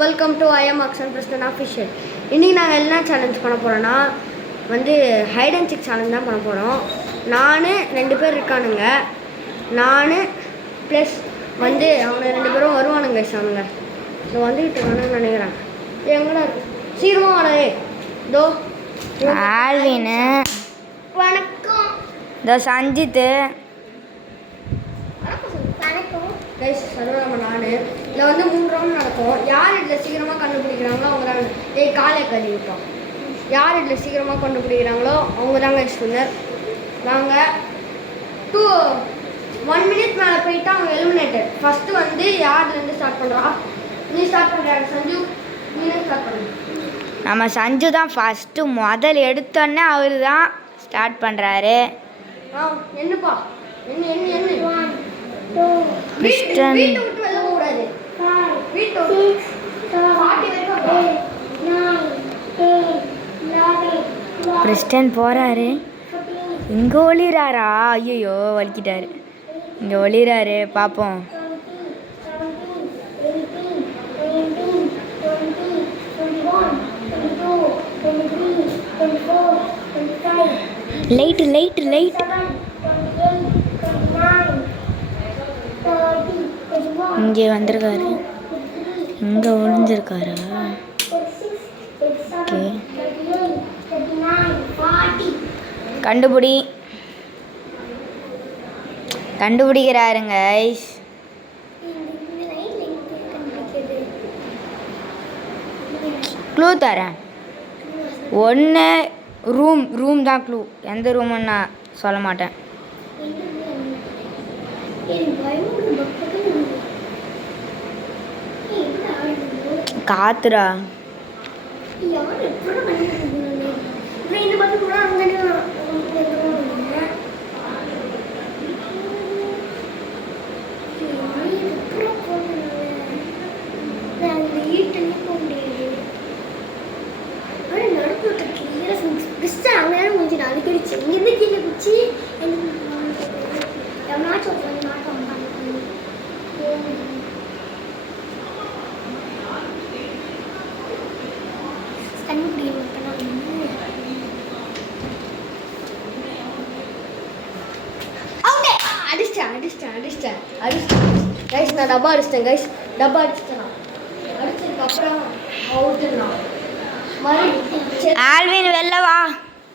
Welcome to IIM action Preston official. இன்றைக்கி நாங்கள் என்ன சேலஞ்ச் பண்ண போகிறோன்னா ஹைட் அண்ட் சீக் சேலஞ்ச் தான் பண்ண போகிறோம். நான் 2 பேர் இருக்கானுங்க. நான் ப்ளஸ் அவங்க 2 பேரும் வருவானுங்க. அவனுங்க இதை வந்துக்கிட்டு இருக்கானுன்னு நினைக்கிறேன். எங்கடா சீக்கிரமாக வரே. இதோ ஆல்வின், வணக்கம். இதோ சஞ்சித்து, கைஸ் அதுவும் நான் இதில் 3 ரவுண்ட் நடக்கும். யார் இதில் சீக்கிரமாக கண்டுபிடிக்கிறாங்களோ அவங்க தான் காலை கழுவிப்போம். யார் இதில் சீக்கிரமாக கண்டுபிடிக்கிறாங்களோ அவங்க தாங்க வின்னர். நாங்கள் 1 மினிட் மேலே போயிட்டு அவங்க எலிமினேட்டட். ஃபஸ்ட்டு யார்லேருந்து ஸ்டார்ட் பண்ணுறா? நீ ஸ்டார்ட் பண்ணுற சஞ்சு, நீனே ஸ்டார்ட் பண்ணு. நம்ம சஞ்சு தான் ஃபஸ்ட்டு முதல் எடுத்தோடனே அவர் தான் ஸ்டார்ட் பண்ணுறாரு. என்னப்பா என்ன கிறிஸ்டன் கிறிஸ்டன் போகிறாரு. இங்கே ஒளிராரா? ஐயோ வலிக்கிட்டாரு. இங்கே ஒளிராரு, பார்ப்போம். லைட்டு லைட்டு லைட் இங்கே வந்திருக்காரு. இங்கே ஒளிஞ்சிருக்காரா? ஓகே, கண்டுபிடிக்கிறாருங்க. க்ளூ தரேன். 1 ரூம் தான் க்ளூ. எந்த ரூமுன்னு நான் சொல்ல மாட்டேன். காத்துரா அடிச்சிட்டேன் கைஸ். நான் டப்பா அடிச்சிட்டேன் கைஸ். டப்பா அடிச்சிட்டேன். அடிச்சதுக்கப்புறம் அவுட்டுலாம் ஆல்வின் வெளில வா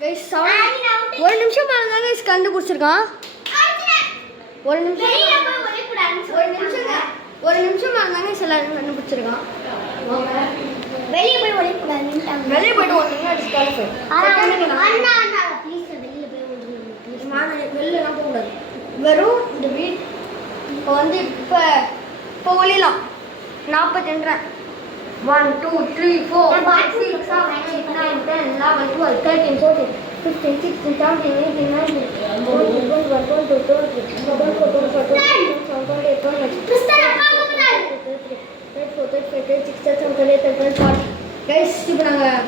கைஸ். 1 நிமிஷம் மேலே தான் கைஸ் கண்டுபிடிச்சிருக்கான். 1 நிமிஷம் மேலே தான் கைஸ் எல்லாரும் கண்டுபிடிச்சிருக்கான். வெளியே போயிட்டு 1 நிமிஷம் அடிச்சு வெளிலலாம் போகக்கூடாது. வெறும் இந்த வீட் இப்போ இப்போ ஒளிலாம் 42. 1 2 3 4 5 6 7 8 9 10 11 12 13 14 15 16 17 18 19 20 21 22 23 24 25 26 கைஸ். இப்போ நாங்கள்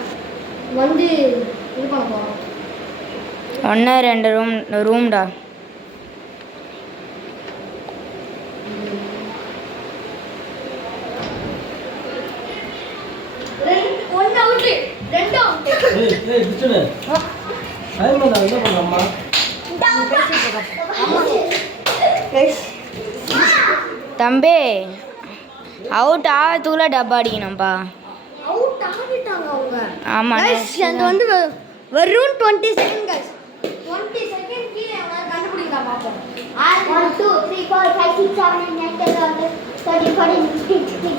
இது பண்ண போகிறோம். 1 2 ரூம்டா. தம்பி அவுட் ஆகிறதுக்குள்ள டப்பா அடிக்கணும்ப்பா. அவுட் ஆகிட்டாங்க அவங்க. ஆமாம், அது வெறும் 20 செகண்ட் கைஸ். 20 செகண்ட் கீழே அவனால கண்டுபிடிக்கலாம். பார்ப்போம். 1 2 3 4 5 6 7 8 9 10 11 13 14 15 16 17 18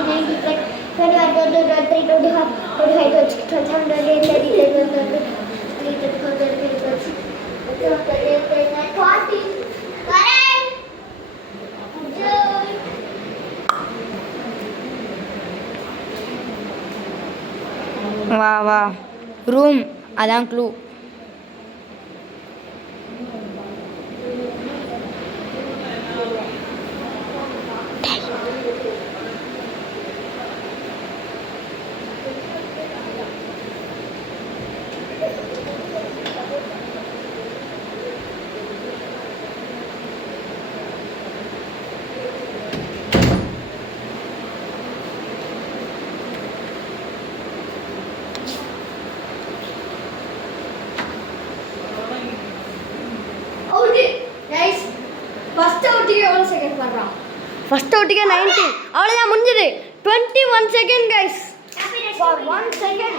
19 20 21 22 23 24 25 26 27 28 29 30 வா வா ரூம், அதான் க்ளூ. ஒட்டிக்க 19. அவ்வளோதான் முடிஞ்சது. 21 second guys. For 1 second.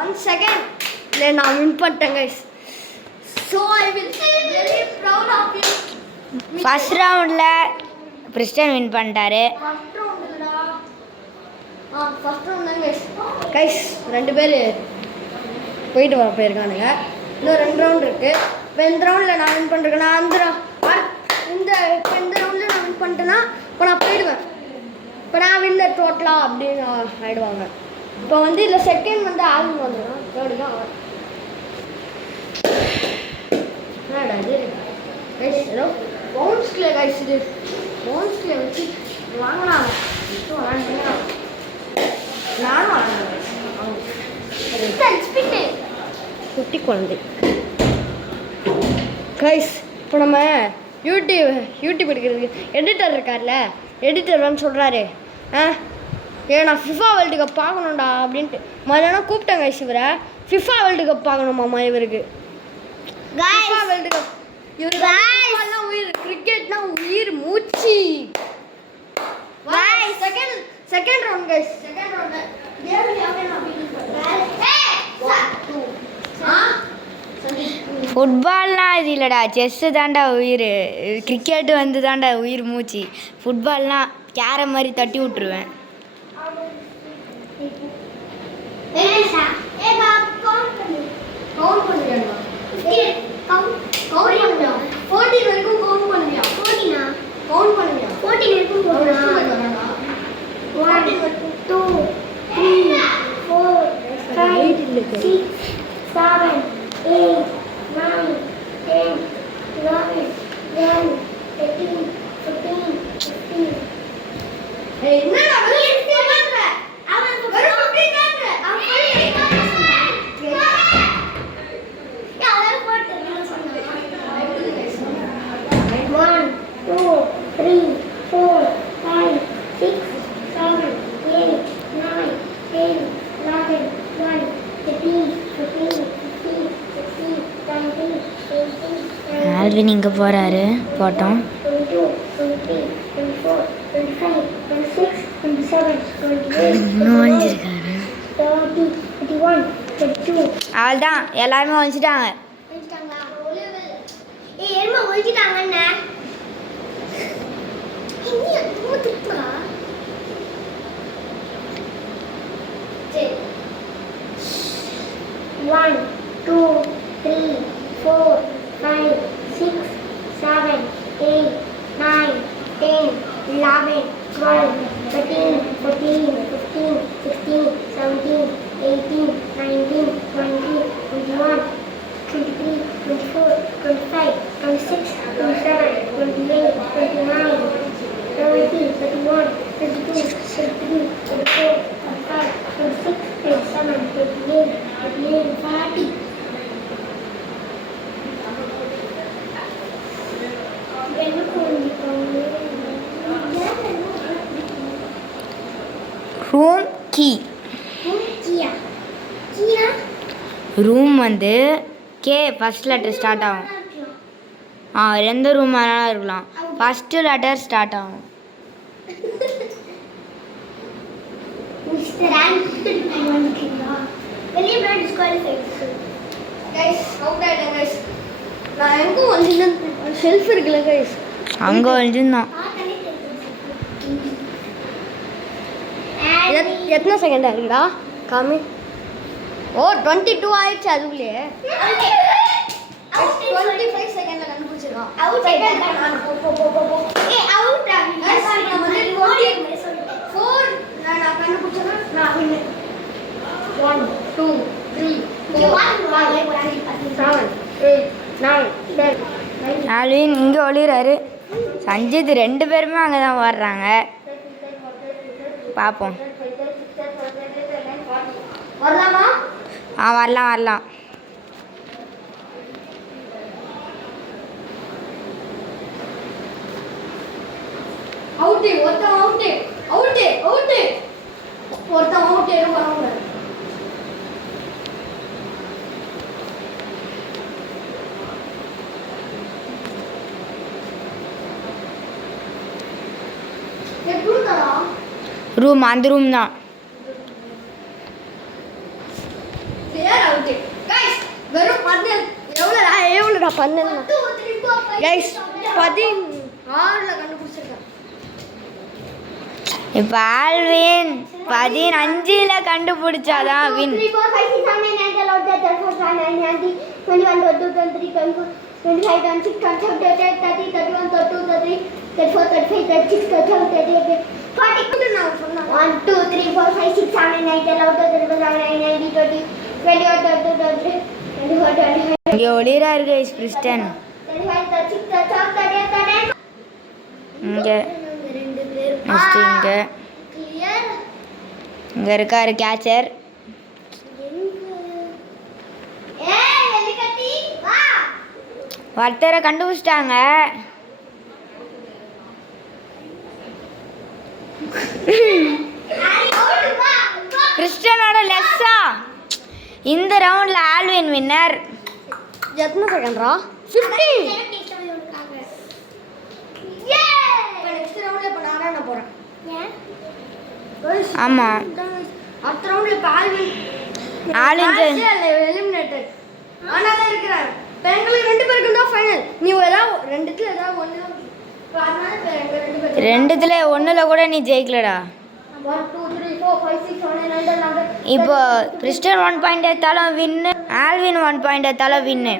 1 second. இல்லை நான் வின் பண்ணிட்டேன் guys. So I will be very proud of you. First ரவுண்டில் பிரிஸ்டன் வின் பண்ணிட்டாரு. ஃபர்ஸ்ட் ரவுண்டுடா. ஃபர்ஸ்ட் ரவுண்ட் தான் கைஸ். கைஸ் 2 பேர் போயிட்டு வர போயிருக்கானுங்க. இன்னும் 2 ரவுண்ட் இருக்குது. இப்போ இந்த ரவுண்டில் நான் வின் பண்ணுறேன்னா இந்த ரவுண்டில் நான் வின் பண்ணிட்டேன்னா இப்போ நான் போயிடுவேன். இப்போ நான் வின்னர் டோட்டலா அப்படின்னு ஆயிடுவாங்க. இப்போ வந்து இதில் செகண்ட் வந்து ஆல்பம் வந்துடும். தேர்டு தான் என்னடா இது கைஸ்? ஏதோ பவுன்ஸ்கில் கைஸ், இது பவுன்ஸ்கில் வச்சு வாங்கலாம். நானும் வாங்கினேன். குட்டி குழந்தை கைஸ். இப்போ நம்ம யூடியூப் எடுக்கிறதுக்கு எடிட்டர் இருக்கார்ல, எடிட்டர் வந்து சொல்கிறாரு, நான் ஃபிஃபா வேர்ல்டு கப் பார்க்கணும்டா அப்படின்ட்டு மதியானம் கூப்பிட்டேன் கைஸ். இவரை ஃபிஃபா வேர்ல்டு கப் பார்க்கணுமாம்மா இவருக்கு. ஃபிஃபா வேர்ல்டு கப் இவருக்கு உயிர், கிரிக்கெட்னா உயிர் மூச்சு. Second round guys. Second round ஃபுட்பால்லாம் இது இல்லைடா, செஸ்ஸு தாண்டா உயிர், கிரிக்கெட்டு வந்து தாண்டா உயிர் மூச்சு. ஃபுட்பால்லாம் கேரம் மாதிரி தட்டி விட்ருவேன். ஆல்வின் இங்கே போகிறாரு, போட்டோம். அவள் தான் எல்லாருமே ஒழிச்சிட்டாங்க. One, two, three, four, 5, 6, 7, 8, 9, 10, 11, 12, 13, 14, 15, 16, 17, 18, 19, 20, 21, 23, 24, 25, 26, 27, 28, 29, 30, 31, 32, 33, 34, 35, 36, 37, 38, 40. Room key. Room வந்து கே ஃபஸ்ட் லெட்டர் ஸ்டார்ட் ஆகும். எந்த ரூம் வேணாலும் இருக்கலாம், ஃபஸ்ட்டு லெட்டர் ஸ்டார்ட் ஆகும். ஷெல்ஃப் இருக்குல்ல கைஸ், அங்கே வந்துருந்தான். எத்தனை செகண்ட் இருக்குடா காமி? ஓ 22 ஆயிடுச்சு அதுக்குள்ளேயே. 25 செகண்ட்ல கண்டுபிடிச்சிருக்கான். நான் கண்டுபிடிச்சேன்னா நான் 1 2 3 4 5 6 7 8 9 10. ஆல்வின் இங்கே ஒளிறாரு. சஞ்சித் 2 பேருமே அங்கே தான் வர்றாங்க. பார்ப்போம். வரலாமா? வரலாம் வரலாம். அவுட் ஒருத்தன் அவுட் அவுட் அவுட் ஒருத்தன் அவுட் வரவங்க. ரூம் அந்த ரூம் தான். கிளியர் அவுட் गाइस வெறும் 17 எவ்வளோடா 17 गाइस 16ல கண்டுபிடிச்சிருக்கேன். இப்போ ஆல்வின் 15ல் கண்டுபிடிச்சாதான் வின். 3 4 5 6 7 8 9 10 11 12 13 14 15 16 17 18 19 20 21 22 23 24 25 26 27 40 நான் சொன்னேன் 1 2 3 4 5 6 7 8 9 10 11 12 13 14 15 16 17 18 இங்கே ஒளிரா இருக்கு கிறிஸ்டன். 35 36 37 இங்கே நெக்ஸ்ட் இங்கே கிளியர் இங்கே இருக்காரு கேச்சர். ஏய் எலிகட்டி வா ஒருத்தரை கண்டுபிடிச்சிட்டாங்க. கிறிஸ்டனோட லெஸ்ஸா. இந்த ரவுண்டில் ஆல்வின் வின்னர். எத்தனை செகண்ட்ரா 15. இப்போ நெக்ஸ்ட் ரவுண்ட்ல இப்போ நான் என்ன போறேன். ஆமாம் அடுத்த ரவுண்ட்ல இப்போ ஆல்வின் எலிமினேட்டட் ஆனால இருக்கிறார். இப்போ எங்களுக்கு 2 பேருக்கு தான் ஃபைனல். நீ ஏதாவது ரெண்டுத்துல ஏதாவது ஒன்று அதனால இப்போ எங்க 2 பேருக்கு ரெண்டுத்துல ஒன்றில் கூட நீ ஜெயிக்கலடா. 1 2 3 4 5 6 7 8 9 10 இப்போ கிறிஸ்டன் 1 பாயிண்ட் எடுத்தாலும் வின்னு, ஆல்வின் 1 பாயிண்ட் எடுத்தாலும் வின்னு.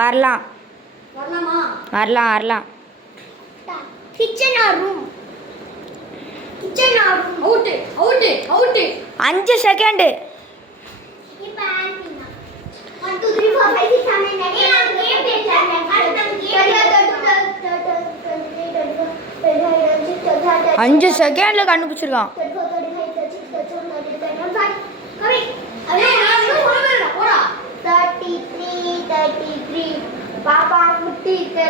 வரலாம் வரலாமா? வரலாம் வரலாம். kitchen or room out out out 5 second. இப்ப ஆல்வினா 1 2 3 4 5 6 7 8 9 5 செகண்ட்ல கண்டுபிடிச்சிருக்கான். போடா 33 பாப்பா 33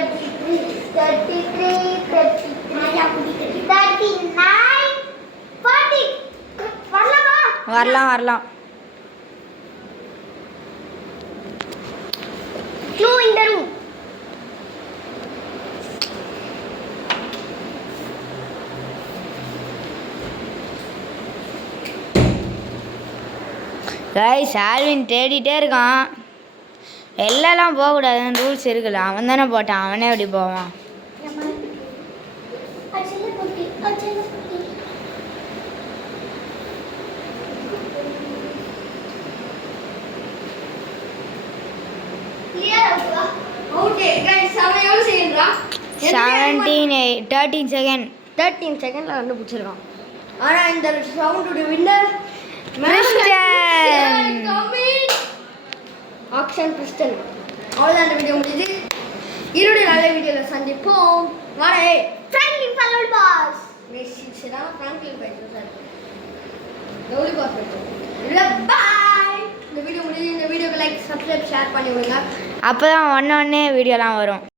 39 40 வரலாமா? வரலாம் வரலாம். Clue in the room. Guys Alvin தேடிட்டே இருக்கான். எல்லாம் போகக்கூடாதுன்னு ரூல்ஸ் இருக்குல்ல. அவன் தானே போட்டான், அவனே எப்படி போவான்? அவுட் गाइस அவன் எவ்வளவு செகண்ட்ரா? 13 செகண்ட். 13 செகண்ட்ல கண்டுபிடிச்சிருக்கான். ஆனா இந்த ரவுண்டோட வின்னர் கிறிஸ்டன். Action Kristen. அவ்வளோதான் இந்த வீடியோ முடியுது. இருடைய நல்ல வீடியோவில் சந்திப்போம். வாடே Franklin followed boss. மெஸ்ஸிதான் ஃப்ராங்க்லின் பேசுகிறேன் சார். எவ்வளோ பாஸ் பேசுகிறோம். இல்லை பாய். இந்த வீடியோ முடியுது. இந்த வீடியோக்கு லைக் சப்ஸ்கிரைப் ஷேர் பண்ணி விடுங்க. அப்போ தான் ஒன்று வீடியோலாம் வரும்.